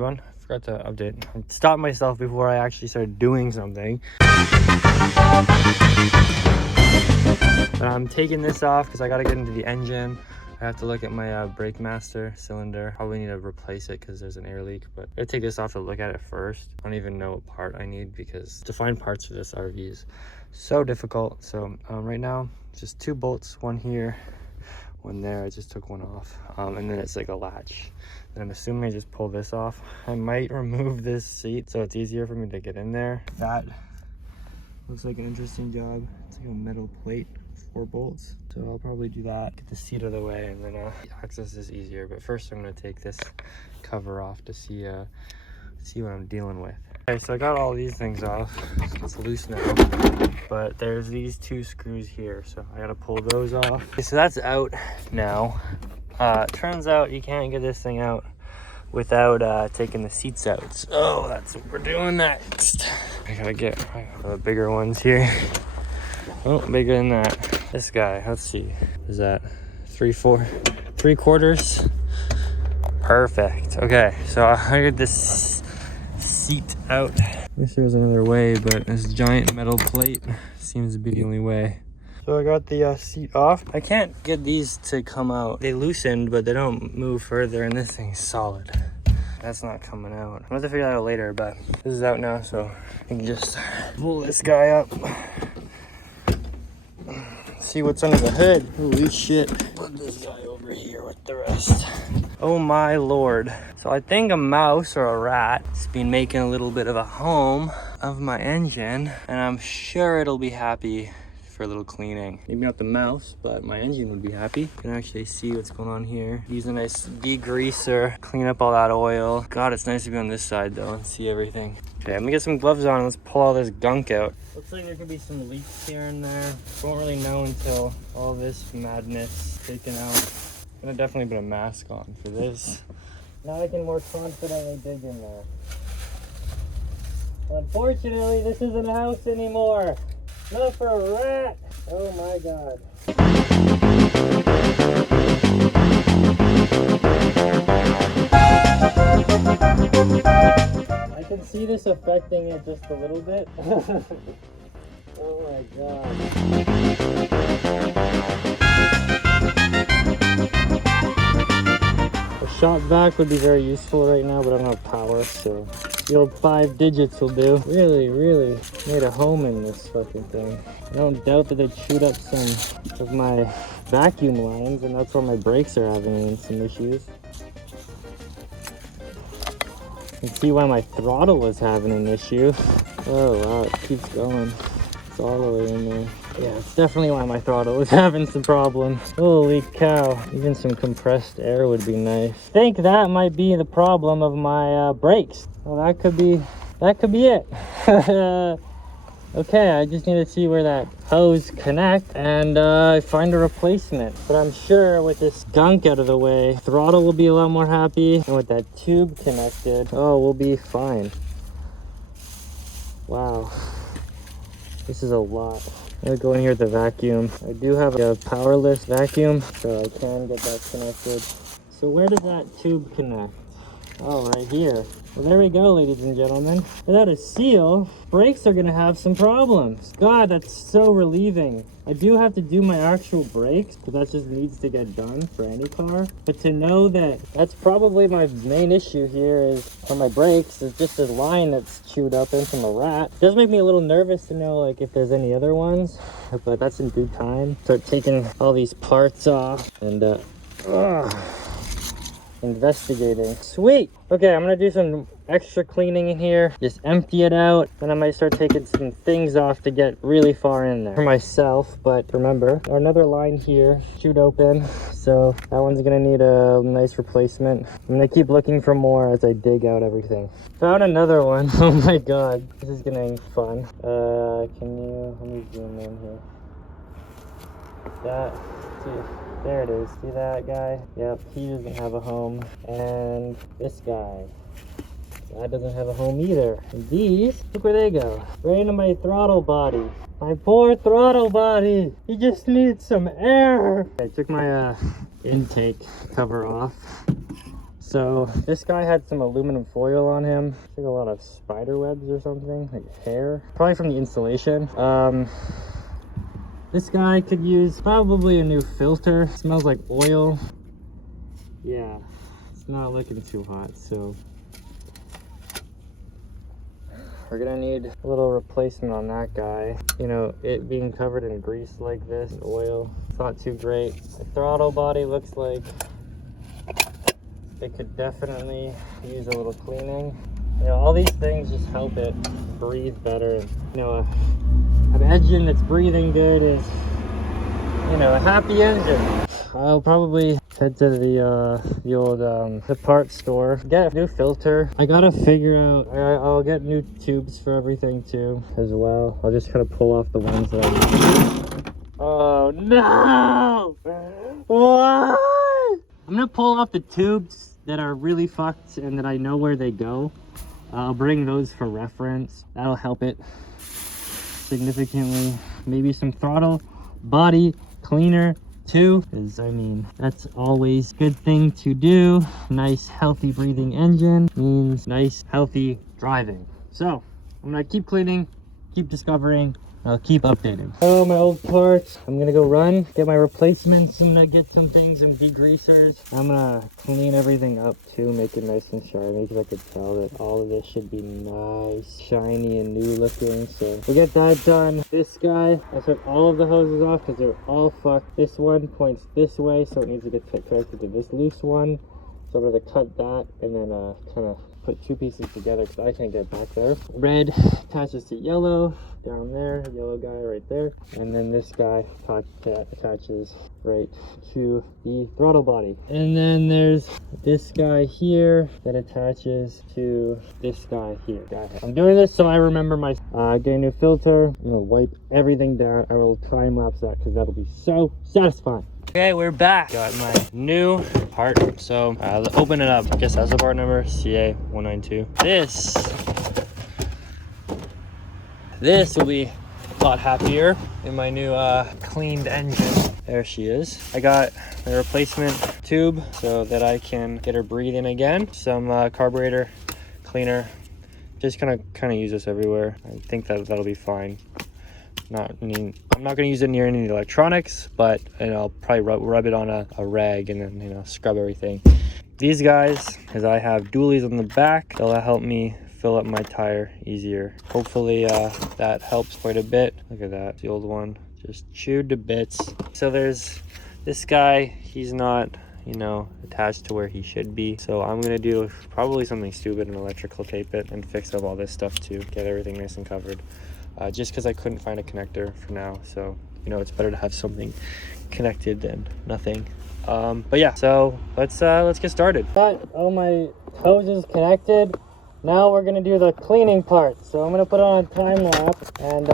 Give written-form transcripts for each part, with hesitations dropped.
everyone. I forgot to update. I stopped myself before I actually started doing something. But I'm taking this off because I got to get into the engine. I have to look at my brake master cylinder. Probably need to replace it because there's an air leak, but I'm gonna take this off to look at it first. I don't even know what part I need because to find parts for this RV is so difficult. So right now, just 2 bolts, one here, one there. I just took one off, and then it's like a latch. And I'm assuming I just pull this off. I might remove this seat so it's easier for me to get in there. That looks like an interesting job. It's like a metal plate, 4 bolts. So I'll probably do that, get the seat out of the way, and then access is easier. But first I'm gonna take this cover off to see what I'm dealing with. Okay, so I got all these things off. It's loose now, but there's these 2 screws here, so I gotta pull those off. Okay, so that's out now. Turns out you can't get this thing out without taking the seats out. So that's what we're doing next. I gotta get the bigger ones here. Oh, bigger than that. This guy, let's see. Is that 3/4? Perfect. Okay, so I got this seat out. I wish there was another way, but this giant metal plate seems to be the only way. So I got the seat off. I can't get these to come out. They loosened, but they don't move further, and this thing's solid. That's not coming out. I'm gonna have to figure that out later, but this is out now, so I can just pull this guy up. See what's under the hood. Holy shit. Put this guy over here with the rest. Oh my lord. So I think a mouse or a rat has been making a little bit of a home of my engine, and I'm sure it'll be happy for a little cleaning. Maybe not the mouse, but my engine would be happy. You can actually see what's going on here. Use a nice degreaser, clean up all that oil. God, it's nice to be on this side though and see everything. Okay, I'm gonna get some gloves on and let's pull all this gunk out. Looks like there could be some leaks here and there. Won't really know until all this madness is taken out. I'm gonna definitely put a mask on for this. Now I can more confidently dig in there. Unfortunately, this isn't a house anymore. Not for a rat. Oh my god. I can see this affecting it just a little bit. Oh my god. A shop vac would be very useful right now, but I don't have power, so the old 5 digits will do. Really made a home in this fucking thing. I don't doubt that they chewed up some of my vacuum lines, and that's why my brakes are having some issues. You can see why my throttle was having an issue. Oh wow, it keeps going. It's all the way in there. Yeah, it's definitely why my throttle was having some problems. Holy cow. Even some compressed air would be nice. I think that might be the problem of my brakes. Well, that could be it. Okay, I just need to see where that hose connect and find a replacement. But I'm sure with this gunk out of the way, throttle will be a lot more happy. And with that tube connected, oh, we'll be fine. Wow. This is a lot. I'm gonna go in here with the vacuum. I do have a powerless vacuum, so I can get that connected. So where does that tube connect? Oh, right here. Well, there we go, ladies and gentlemen. Without a seal, brakes are gonna have some problems. God, that's so relieving. I do have to do my actual brakes, but that just needs to get done for any car. But to know that that's probably my main issue here is on my brakes, is just a line that's chewed up in from a rat. It does make me a little nervous to know like if there's any other ones, but that's in due time. Start taking all these parts off and investigating. Sweet. Okay, I'm gonna do some extra cleaning in here, just empty it out, then I might start taking some things off to get really far in there for myself. But remember, another line here chewed open, so that one's gonna need a nice replacement. I'm gonna keep looking for more as I dig out everything. Found another one. Oh my god, this is gonna be fun. Let me zoom in here. There it is. See that guy? Yep, he doesn't have a home. And this guy. That doesn't have a home either. And these, look where they go. Right into my throttle body. My poor throttle body. He just needs some air. I took my intake cover off. So this guy had some aluminum foil on him. I think a lot of spider webs or something, like hair, probably from the installation. This guy could use probably a new filter. It smells like oil. Yeah, it's not looking too hot, so we're gonna need a little replacement on that guy. You know, it being covered in grease like this, oil, it's not too great. The throttle body looks like it could definitely use a little cleaning. You know, all these things just help it breathe better. And, you know, an engine that's breathing good is, you know, a happy engine. I'll probably head to the old the parts store, get a new filter. I gotta figure out, I'll get new tubes for everything too as well. I'll just kind of pull off the ones that I... Oh no! What? I'm gonna pull off the tubes that are really fucked and that I know where they go. I'll bring those for reference. That'll help it significantly. Maybe some throttle body cleaner too, because I mean, that's always a good thing to do. Nice healthy breathing engine means nice healthy driving. So I'm gonna keep cleaning, keep discovering, I'll keep updating. Oh, my old parts. I'm gonna go run, get my replacements. I'm gonna get some things, some degreasers. I'm gonna clean everything up too, make it nice and shiny, because I could tell that all of this should be nice, shiny, and new looking. So we'll get that done. This guy, I took all of the hoses off because they're all fucked. This one points this way, so it needs to get connected to this loose one. So I'm gonna cut that and then kind of put two pieces together because I can't get back there. Red attaches to yellow down there, yellow guy right there, and then this guy attaches right to the throttle body. And then there's this guy here that attaches to this guy here. I'm doing this so I remember my get a new filter. I'm gonna wipe everything down. I will time lapse that because that'll be so satisfying. Okay, we're back. Got my new part. So open it up. I guess that's the part number CA192. This will be a lot happier in my new cleaned engine. There she is. I got a replacement tube so that I can get her breathing again. Some carburetor cleaner. Just kind of use this everywhere. I think that'll be fine. I'm not going to use it near any electronics, but I'll probably rub it on a rag and then, you know, scrub everything. These guys, because I have dualies on the back, they'll help me fill up my tire easier. Hopefully that helps quite a bit. Look at that, the old one just chewed to bits. So there's this guy, he's not, you know, attached to where he should be. So I'm gonna do probably something stupid and electrical tape it and fix up all this stuff to get everything nice and covered. Just because I couldn't find a connector for now, so you know, it's better to have something connected than nothing. But yeah, so let's get started. Got all my hoses connected. Now we're gonna do the cleaning part. So I'm gonna put on a time lapse and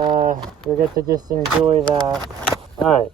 we get to just enjoy that. All right.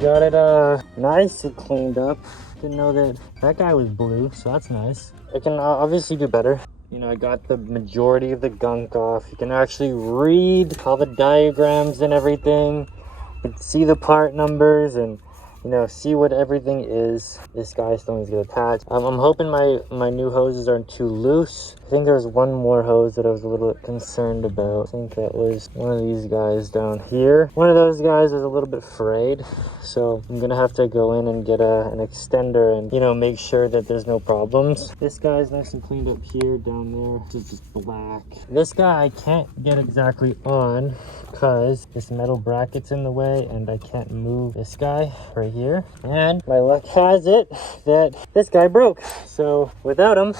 Got it nice and cleaned up. Didn't know that guy was blue, so that's nice. I can obviously do better. You know, I got the majority of the gunk off. You can actually read all the diagrams and everything. You can see the part numbers and, you know, see what everything is. This guy still needs to get attached. I'm hoping my new hoses aren't too loose. I think there's one more hose that I was a little bit concerned about. I think that was one of these guys down here. One of those guys is a little bit frayed, so I'm gonna have to go in and get an extender and, you know, make sure that there's no problems. This guy's nice and cleaned up here, down there. It's just black. This guy I can't get exactly on because this metal bracket's in the way and I can't move this guy right here. And my luck has it that this guy broke. So without him,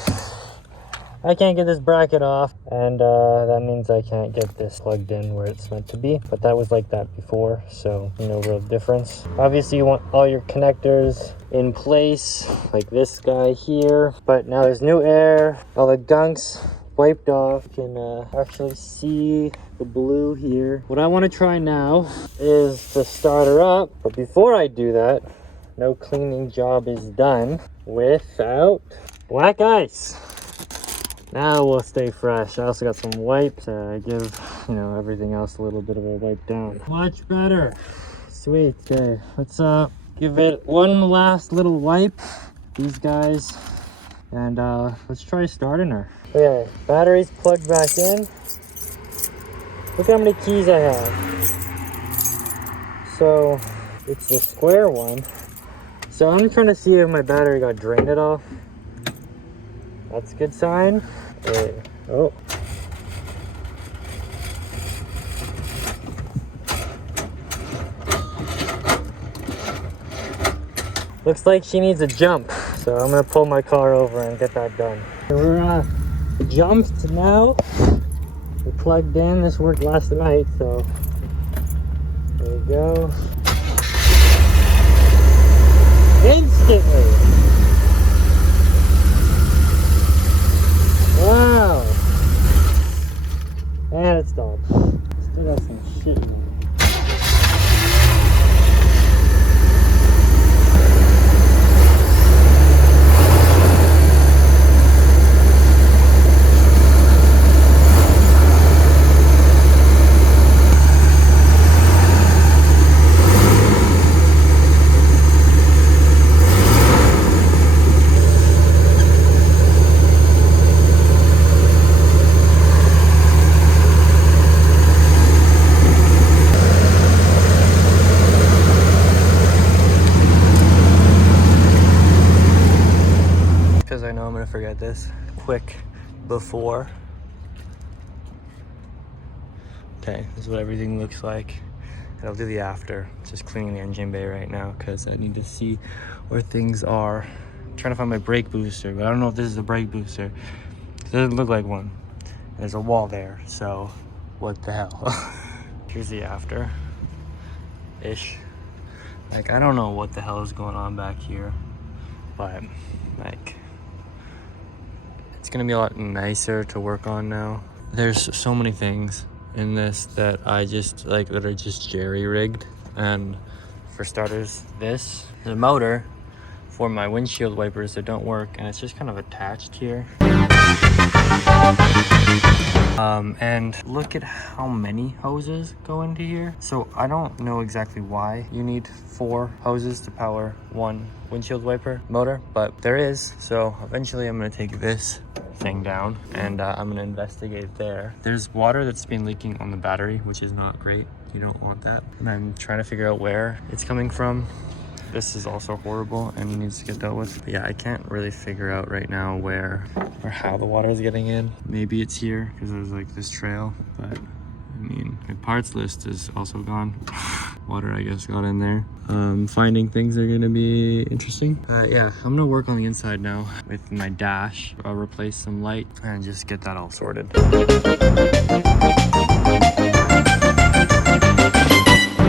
I can't get this bracket off, and that means I can't get this plugged in where it's meant to be. But that was like that before, so no real difference. Obviously you want all your connectors in place, like this guy here. But now there's new air, all the gunk's wiped off. You can actually see the blue here. What I want to try now is to start her up. But before I do that, no cleaning job is done without black ice. Now we'll stay fresh. I also got some wipes. Give, everything else a little bit of a wipe down. Much better. Sweet. Okay, let's give it one last little wipe. These guys. And let's try starting her. Okay, battery's plugged back in. Look how many keys I have. So it's the square one. So I'm trying to see if my battery got drained at all. That's a good sign. Wait. Oh. Looks like she needs a jump. So I'm gonna pull my car over and get that done. We're jumped now. We're plugged in. This worked last night, so there we go. Instantly. Wow. And it's done. Still got some shit in it. Because I know I'm gonna forget this. Quick before. Okay, this is what everything looks like. And I'll do the after. Just cleaning the engine bay right now because I need to see where things are. I'm trying to find my brake booster, but I don't know if this is a brake booster. It doesn't look like one. There's a wall there, so what the hell? Here's the after. Ish. Like, I don't know what the hell is going on back here, but like, it's gonna be a lot nicer to work on now. There's so many things in this that I just like that are just jerry-rigged. And for starters, this is a motor for my windshield wipers that don't work, and it's just kind of attached here. And look at how many hoses go into here. So I don't know exactly why you need 4 hoses to power one windshield wiper motor, but there is. So eventually I'm gonna take this thing down and I'm gonna investigate there. There's water that's been leaking on the battery, which is not great. You don't want that. And I'm trying to figure out where it's coming from. This is also horrible and needs to get dealt with. But yeah, I can't really figure out right now where or how the water is getting in. Maybe it's here because there's like this trail, but I mean, my parts list is also gone. Water, I guess, got in there. Finding things are gonna be interesting. Yeah, I'm gonna work on the inside now with my dash. I'll replace some light and just get that all sorted.